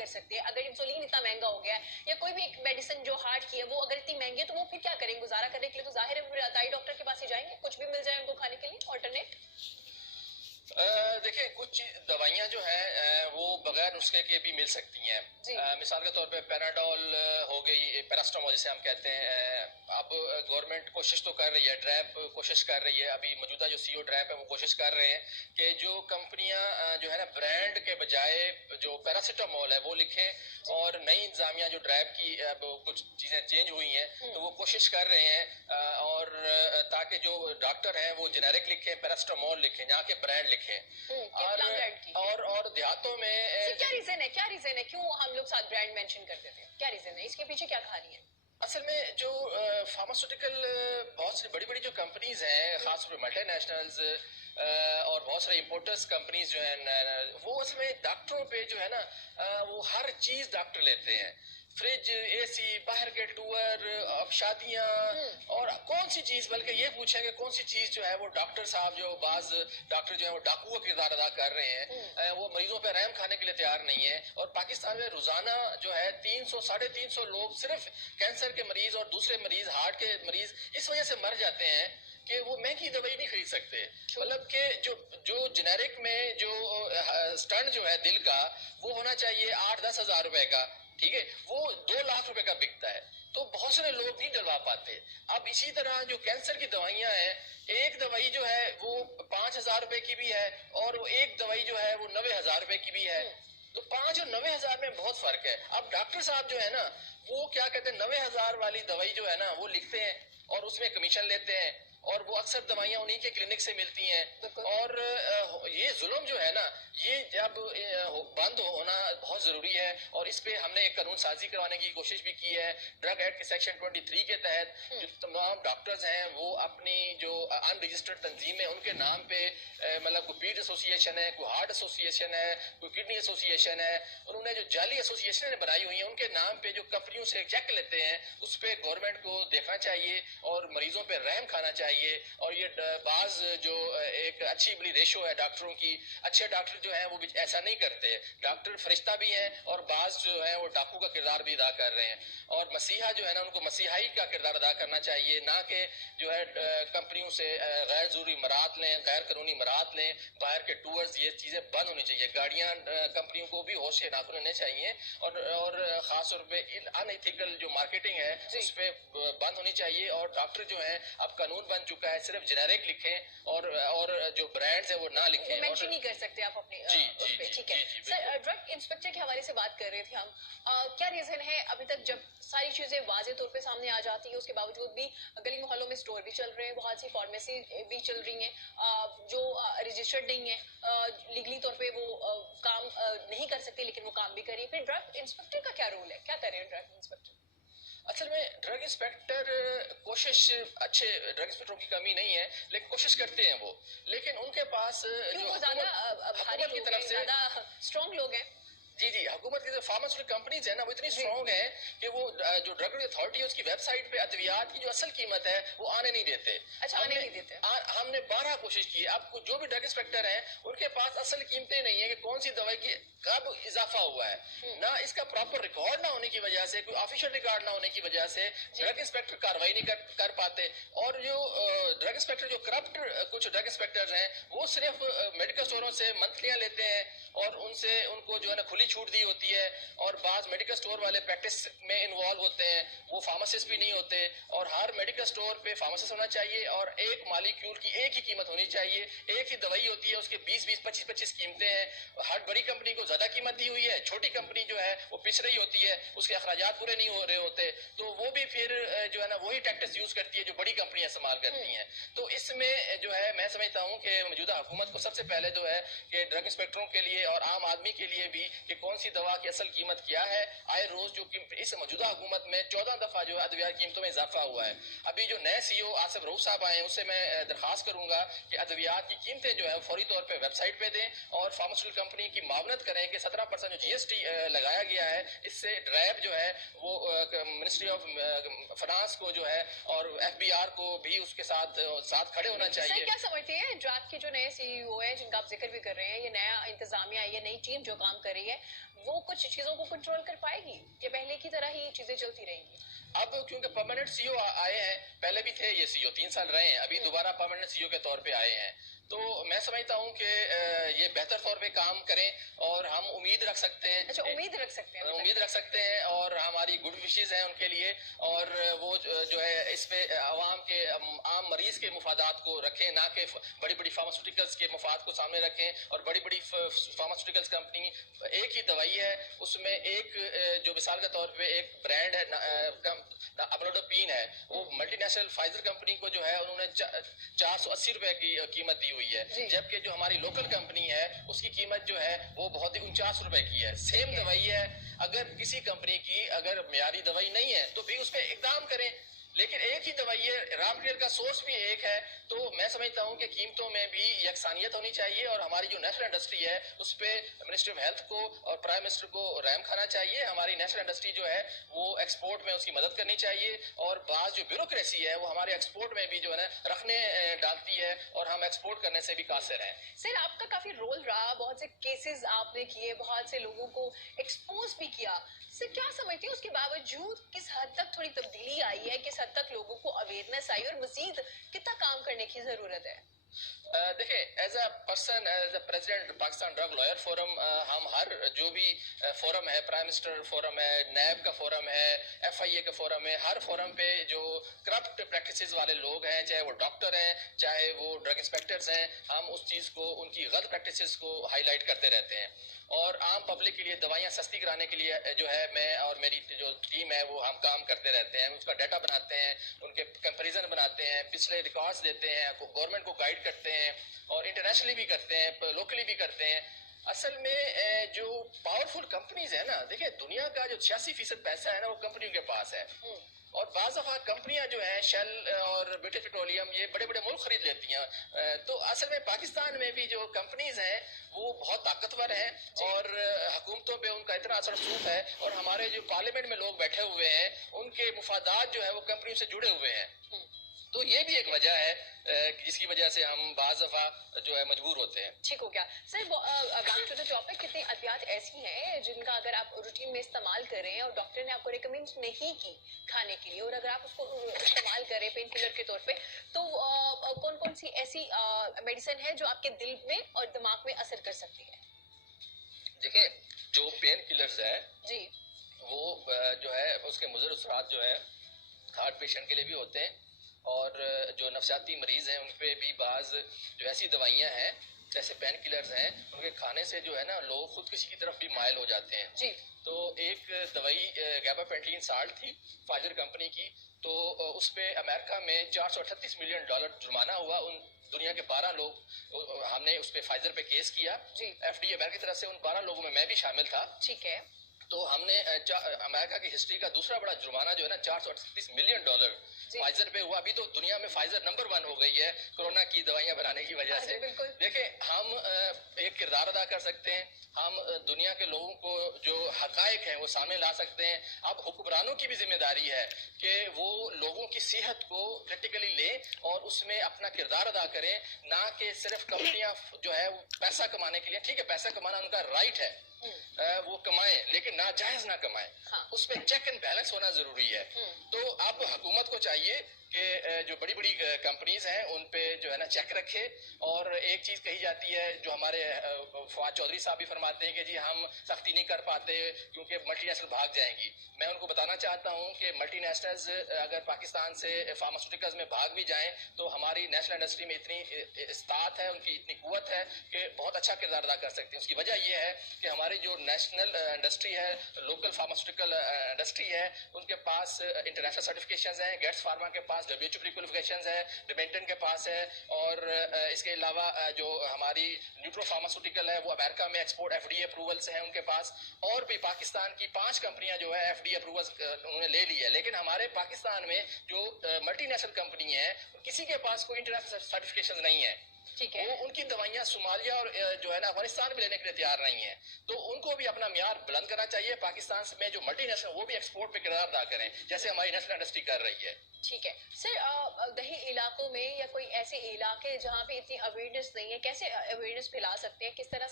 کر سکتے ہیں؟ اگر انسولین اتنا مہنگا ہو گیا ہے یا کوئی بھی ایک میڈیسن جو ہارٹ کی ہے وہ اگر اتنی مہنگی ہے تو وہ پھر کیا کریں؟ گزارا کرنے کے لیے تو ظاہر ہے پھر دائی ڈاکٹر کے پاس ہی جائیں گے، کچھ بھی مل جائے ان کو کھانے کے لیے آلٹرنیٹ. دیکھیں کچھ دوائیاں جو ہیں وہ بغیر نسخے کے بھی مل سکتی ہیں. مثال کے طور پہ پیراڈول ہو گئی، پیراسٹامول جسے ہم کہتے ہیں. اب گورنمنٹ کوشش تو کر رہی ہے، ڈریپ کوشش کر رہی ہے، ابھی موجودہ جو سی او ڈریپ ہے وہ کوشش کر رہے ہیں کہ جو کمپنیاں جو ہے نا برانڈ کے بجائے جو پیراسیٹامول ہے وہ لکھیں، اور نئی انتظامیہ جو ڈریپ کی اب کچھ چیزیں چینج ہوئی ہیں تو وہ کوشش کر رہے ہیں اور تاکہ جو ڈاکٹر ہیں وہ جنیرک لکھیں، پیراسیٹامول لکھیں، یہاں کے برانڈ لکھیں. اور دیہاتوں میں کیا ریزن ہے کیوں ہم لوگ ساتھ برانڈ مینشن کرتے تھے؟ کیا ریزن ہے اس کے پیچھے؟ کیا کہانی ہے؟ اصل میں جو فارماسیوٹیکل بہت سی بڑی بڑی جو کمپنیز ہیں، خاص طور پہ ملٹی نیشنلز اور بہت سارے امپورٹرز کمپنیز جو ہیں، وہ اصل میں ڈاکٹروں پہ جو ہے نا وہ ہر چیز ڈاکٹر لیتے ہیں. فریج، اے سی، باہر کے ٹور، اب شادیاں، اور کون سی چیز، بلکہ یہ پوچھیں کہ کون سی چیز جو ہے وہ ڈاکٹر صاحب جو بعض ڈاکٹر جو ہیں وہ ڈاکو کا کردار ادا کر رہے ہیں، وہ مریضوں پہ رحم کھانے کے لیے تیار نہیں ہے. اور پاکستان میں روزانہ جو ہے 300-350 لوگ صرف کینسر کے مریض اور دوسرے مریض، ہارٹ کے مریض اس وجہ سے مر جاتے ہیں کہ وہ مہنگی دوائی نہیں خرید سکتے. مطلب کہ جو جنیرک میں جو سٹنٹ جو ہے دل کا وہ ہونا چاہیے 8-10 ہزار روپے کا، ٹھیک ہے، وہ 2 لاکھ روپے کا بکتا ہے. تو بہت سارے لوگ نہیں ڈلوا پاتے. اب اسی طرح جو کینسر کی دوائیاں ہیں، ایک دوائی جو ہے وہ 5,000 روپے کی بھی ہے اور ایک دوائی جو ہے وہ 90,000 روپے کی بھی ہے. تو 5 اور 90,000 میں بہت فرق ہے. اب ڈاکٹر صاحب جو ہے نا وہ کیا کہتے ہیں، 90,000 والی دوائی جو ہے نا وہ لکھتے ہیں اور اس میں کمیشن لیتے ہیں، اور وہ اکثر دوائیاں انہی کے کلینک سے ملتی ہیں. اور یہ ظلم جو ہے نا یہ جب بند ہونا بہت ضروری ہے، اور اس پہ ہم نے ایک قانون سازی کروانے کی کوشش بھی کی ہے. ڈرگ ایکٹ کے سیکشن 23 کے تحت جو تمام ڈاکٹرز ہیں وہ اپنی جو ان رجسٹرڈ تنظیمیں ان کے نام پہ، مطلب کوئی پیٹ ایسوسی ایشن ہے، کوئی ہارٹ ایسوسی ایشن ہے، کوئی کڈنی ایسوسی ایشن ہے، انہوں نے جو جعلی ایسوسی ایشن بنائی ہوئی ہیں ان کے نام پہ جو کمپنیوں سے چیک لیتے ہیں اس پہ گورنمنٹ کو دیکھنا چاہیے اور مریضوں پہ رحم کھانا چاہیے. اور یہ بعض جو ایک اچھی بڑی ریشو ہے ڈاکٹروں کی، اچھے ڈاکٹر جو ہیں وہ ایسا نہیں کرتے. ڈاکٹر فرشتہ بھی ہیں اور بعض جو ہیں وہ ڈاکو کا کردار بھی ادا کر رہے ہیں. اور مسیحا جو ہے نا ان کو مسیحائی کا کردار ادا کرنا چاہیے، نہ کہ جو ہے کمپنیوں سے غیر ضروری مراد لیں، غیر قانونی مراد لیں، باہر کے ٹورز، یہ چیزیں بند ہونی چاہیے. گاڑیاں کمپنیوں کو بھی ہوش کے ناخن لینے چاہیے، اور خاص طور پہ ان ایتھیکل جو مارکیٹنگ ہے اس پہ بند ہونی چاہیے. اور ڈاکٹر جو ہیں اب قانون بن چکا ہے صرف جنیرک لکھیں اور جو برانڈز ہیں وہ نہ لکھیں، وہ مینشن نہیں کر سکتے آپ اپنے اس پہ. ٹھیک ہے سر، ڈرگ انسپیکٹر کے حوالے سے بات کر رہے تھے ہم. کیا ریزن ہے ابھی تک جب ساری چیزیں واضح طور پہ سامنے آ جاتی ہیں اس کے باوجود بھی گلی محلوں میں اسٹور بھی چل رہے ہیں، بہت سی فارمیسی بھی چل رہی ہیں جو رجسٹرڈ نہیں ہیں، لیگلی طور پہ وہ کام نہیں کر سکتے لیکن وہ کام بھی کر رہی ہے. پھر ڈرگ انسپیکٹر کا کیا رول ہے؟ کیا کریں ڈرگ انسپیکٹر؟ اصل میں ڈرگ انسپیکٹر کوشش، اچھے ڈرگ انسپیکٹروں کی کمی نہیں ہے لیکن کوشش کرتے ہیں وہ، لیکن ان کے پاس جو زیادہ بھاری کی طرف سے زیادہ اسٹرانگ لوگ ہیں. جی حکومت کی جو فارماسیوٹیکل کمپنیز ہیں نا وہ اتنی اسٹرانگ ہیں کہ وہ جو ڈرگ اتھارٹی ہے اس کی ویب سائٹ پہ ادویات کی جو اصل قیمت ہے وہ آنے نہیں دیتے. اچھا، آنے نہیں دیتے. ہم نے 12 کوشش کی. اب جو بھی ڈرگ انسپیکٹر ہیں ان کے پاس اصل قیمتیں نہیں ہیں کہ کون سی دوائی کی کب اضافہ ہوا ہے، نہ اس کا پراپر ریکارڈ نہ ہونے کی وجہ سے، کوئی آفیشیل ریکارڈ نہ ہونے کی وجہ سے ڈرگ انسپیکٹر کاروائی نہیں کر پاتے. اور جو ڈرگ انسپیکٹر جو کرپٹ کچھ ڈرگ انسپیکٹر ہیں وہ صرف میڈیکل اسٹوروں سے منتھلیاں لیتے ہیں اور ان سے ان کو جو ہے نا کھلی چھوٹ دی ہوتی ہے. اور بعض میڈیکل اسٹور والے پریکٹس میں انوالو ہوتے ہیں، وہ فارماسسٹ بھی نہیں ہوتے. اور ہر میڈیکل اسٹور پہ فارماسسٹ ہونا چاہیے اور ایک مالیکیول کی ایک ہی قیمت ہونی چاہیے. ایک ہی دوائی ہوتی ہے، اس کے 20 25 قیمتیں ہیں. ہر بڑی کمپنی کو زیادہ قیمت دی ہوئی ہے، چھوٹی کمپنی جو ہے وہ پچھ رہی ہوتی ہے، اس کے اخراجات پورے نہیں ہو رہے ہوتے، تو وہ بھی پھر جو ہے نا وہی ٹیکٹس یوز کرتی ہے جو بڑی کمپنیاں استعمال کرتی ہیں. تو اس میں جو ہے میں سمجھتا ہوں کہ موجودہ حکومت کو سب سے پہلے جو ہے کہ ڈرگ انسپیکٹروں کے لیے اور عام آدمی کے لیے بھی کہ کون سی دوا کی اصل قیمت کیا ہے. آئے روز جو اس موجودہ حکومت میں 14 دفعہ جو ہے ادویات قیمتوں میں اضافہ ہوا ہے. ابھی جو نئے سی او آصف رؤوف صاحب آئے ہیں اس سے میں درخواست کروں گا کہ ادویات کی قیمتیں جو ہے فوری طور پہ ویب سائٹ پہ دیں اور فارماسیوٹیکل کمپنی کی معاونت کریں کہ 17% جو جی ایس ٹی لگایا گیا ہے اس سے ڈرائب جو ہے وہ منسٹری آف فنانس کو جو ہے اور ایف بی آر کو بھی اس کے ساتھ کھڑے ہونا چاہیے. سر کیا سمجھتے ہیں ڈرائب کے جو نئے سی او ہیں جن کا آپ ذکر بھی کر رہے ہیں، یہ نیا انتظامیہ सामने आई है, नई टीम जो काम कर रही है, वो कुछ चीजों को कंट्रोल कर पाएगी या पहले की तरह ही चीजें चलती रहेंगी? अब क्योंकि परमानेंट सीईओ आए हैं, पहले भी थे ये सीईओ 3 साल रहे हैं, अभी दोबारा परमानेंट सीईओ के तौर पे आए हैं, तो मैं समझता हूं कि ये बेहतर तौर पे काम करें और हम उम्मीद रख सकते हैं। अच्छा, उम्मीद रख सकते हैं? उम्मीद रख सकते हैं और हमारी गुड विशेस हैं उनके लिए, और वो जो है इसमें आवाम के आम मरीज के मुफादात को रखें, ना कि बड़ी बड़ी फार्मास्यूटिकल्स के मुफाद को सामने रखें। और बड़ी बड़ी फार्मास्यूटिकल्स कंपनी, एक ही दवाई है उसमें एक जो मिसाल के तौर पे एक ब्रांड है अमलोडोपिन है, वो मल्टीनेशनल फाइजर कंपनी को जो है उन्होंने 480 रुपए की कीमत दी हुई है, जबकि जो हमारी लोकल कंपनी है उसकी कीमत जो है वो बहुत ही 49 रुपए की है। सेम दवाई है, अगर किसी कंपनी की अगर मियारी दवाई नहीं है तो भी उस पर इकदाम करें, लेकिन एक ही दवाई है, रॉ मटेरियल का सोर्स भी एक है, तो मैं समझता हूं कि कीमतों में भी यकसानियत होनी चाहिए। और हमारी जो नेशनल इंडस्ट्री है उस पर मिनिस्ट्री ऑफ हेल्थ को और प्राइम मिनिस्टर को रहम खाना चाहिए। हमारी नेशनल इंडस्ट्री जो है वो एक्सपोर्ट में उसकी मदद करनी चाहिए, और बाज जो ब्यूरोक्रेसी है वो हमारे एक्सपोर्ट में भी जो है ना रखने डालती है, और हम एक्सपोर्ट करने से भी कासिर हैं। सर, आपका काफी रोल रहा, बहुत से केसेस आपने किए, बहुत से लोगों को एक्सपोज भी किया। सर, क्या समझते हैं उसके बावजूद किस हद तक थोड़ी तब्दीली आई है, किस हद तक लोगों को अवेयरनेस आई, और मजीद कितना काम करने की जरूरत है? देखिए, as a person, as a president Pakistan drug lawyer forum, हम हर जो भी फोरम है, प्राइम मिनिस्टर फोरम है, नैब का फोरम है, FIA का फोरम है, हर फोरम पे जो करप्ट प्रैक्टिसेस वाले लोग हैं, चाहे वो डॉक्टर हैं, चाहे वो ड्रग इंस्पेक्टर्स हैं, हम उस चीज़ को, उनकी गलत प्रैक्टिसेस को हाईलाइट करते रहते हैं। और आम पब्लिक के लिए दवाइयाँ सस्ती कराने के लिए जो है मैं और मेरी जो टीम है वो हम काम करते रहते हैं, उसका डाटा बनाते हैं, उनके कंपैरिजन बनाते हैं, पिछले रिकॉर्ड्स देते हैं, गवर्नमेंट को गाइड करते हैं, और इंटरनेशनली भी करते हैं, लोकली भी करते हैं। असल में जो पावरफुल कंपनीज है ना, देखिए दुनिया का जो 86% पैसा है ना वो कंपनियों के पास है, और बाज़ दफा कंपनियां जो हैं शेल और ब्रिटिश पेट्रोलियम, ये बड़े बड़े मुल्क खरीद लेती हैं। तो असल में पाकिस्तान में भी जो कंपनीज हैं वो बहुत ताकतवर हैं, और हुकूमतों पे उनका इतना असर रसूख है, और हमारे जो पार्लियामेंट में लोग बैठे हुए हैं उनके मुफादात जो है वो कंपनियों से जुड़े हुए हैं। तो ये भी एक वजह है जिसकी वजह से हम बाज़ दफा जो है मजबूर होते हैं। ठीक हो गया sir. Back to the topic, कितनी अद्वियात ऐसी हैं जिनका अगर आप रूटीन में इस्तेमाल करें और डॉक्टर ने आपको रिकमेंड नहीं की खाने के लिए, और अगर आप उसको इस्तेमाल करें पेन किलर के तौर पे, तो कौन कौन सी ऐसी मेडिसिन है जो आपके दिल में और दिमाग में असर कर सकती है? देखिए, जो पेन किलर्स है जी, वो जो है उसके मुज़र असरात जो है हार्ट पेशेंट के लिए भी होते हैं, और जो नफसियाती मरीज हैं उन पे भी बाज़ जो ऐसी दवाइयाँ हैं जैसे पेन किलर्स हैं, उनके खाने से जो है ना लोग खुदकुशी की तरफ भी माइल हो जाते हैं जी। तो एक दवाई गैबापेंटीन साल्ट थी फाइजर कंपनी की, तो उस पे अमेरिका में $438 मिलियन जुर्माना हुआ। उन दुनिया के 12 लोग, हमने उस पे फाइजर पे केस किया जी। FDA अमेरिका की तरफ से, उन 12 लोगों में मैं भी शामिल था। ठीक है। तो हमने अमेरिका की हिस्ट्री का दूसरा बड़ा जुर्माना जो है ना $438 मिलियन फाइजर पे हुआ। अभी तो दुनिया में फाइजर नंबर 1 हो गई है कोरोना की दवाइयां बनाने की वजह से। देखिए, हम एक किरदार अदा कर सकते हैं, हम दुनिया के लोगों को जो हकायक हैं वो सामने ला सकते हैं। अब हुक्मरानों की भी जिम्मेदारी है कि वो लोगों की सेहत को क्रिटिकली लें और उसमें अपना किरदार अदा करें, ना कि सिर्फ कंपनियां जो है पैसा कमाने के लिए, ठीक है पैसा कमाना उनका राइट है, वो कमाएं लेकिन नाजायज ना कमाएं। हाँ। उसमें चेक एंड बैलेंस होना जरूरी है। तो अब हुकूमत को चाहिए कि जो बड़ी बड़ी कंपनीज हैं उन पे जो है ना चेक रखे। और एक चीज कही जाती है जो हमारे फवाद चौधरी साहब भी फरमाते हैं कि जी हम सख्ती नहीं कर पाते क्योंकि मल्टीनेशनल भाग जाएंगी। मैं उनको बताना चाहता हूं कि मल्टीनेशनल्स अगर पाकिस्तान से फार्मास्यूटिकल्स में भाग भी जाएं तो हमारी नेशनल इंडस्ट्री में इतनी इस्तात है, उनकी इतनी कुव्वत है कि बहुत अच्छा किरदार अदा कर सकती है। उसकी वजह यह है कि हमारी जो नेशनल इंडस्ट्री है, लोकल फार्मास्यूटिकल इंडस्ट्री है, उनके पास इंटरनेशनल सर्टिफिकेशंस हैं, गेट्स फार्मा के पास WHO प्री क्वालिफिकेशंस है, डिमेंटन के पास है, और इसके अलावा जो हमारी न्यूट्रो फार्मास्यूटिकल है वो अमेरिका में एक्सपोर्ट FDA अप्रूवल्स हैं उनके पास। और भी पाकिस्तान की 5 कंपनियां जो है FDA अप्रूवल्स उन्होंने ले ली है, लेकिन हमारे पाकिस्तान में जो मल्टीनेशनल कंपनी है किसी के पास कोई इंटरनेशनल सर्टिफिकेशन नहीं है। ठीक है। वो उनकी दवाइयां सोमालिया और जो है ना अफगानिस्तान में लेने के लिए तैयार नहीं है, तो उनको भी अपना म्यार बुलंद करना चाहिए। पाकिस्तान में जो मल्टीनेशनल वो भी एक्सपोर्ट पे किरदार अदा करें जैसे हमारी नेशनल इंडस्ट्री कर रही है। ठीक है सर, दही इलाकों में या कोई ऐसे इलाके जहाँ पे इतनी अवेयरनेस नहीं है, कैसे अवेयरनेस फैला सकते हैं, किस तरह